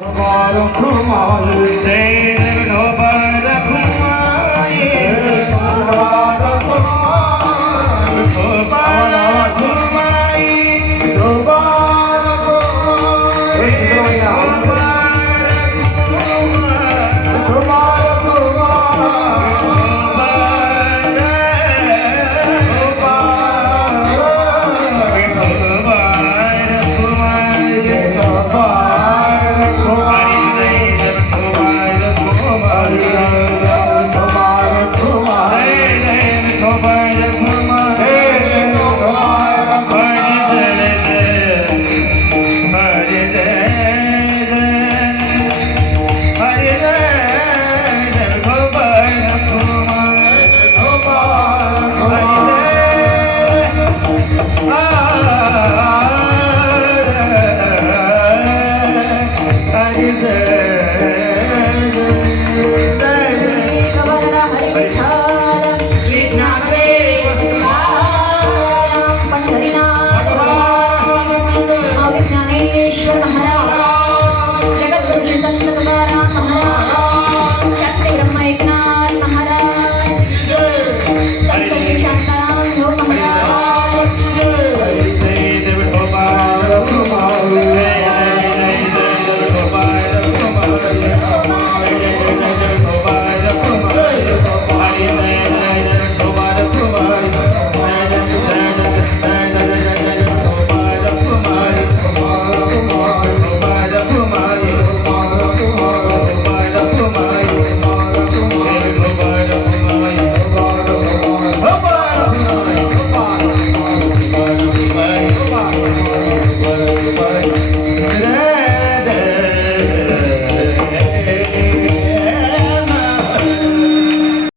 come on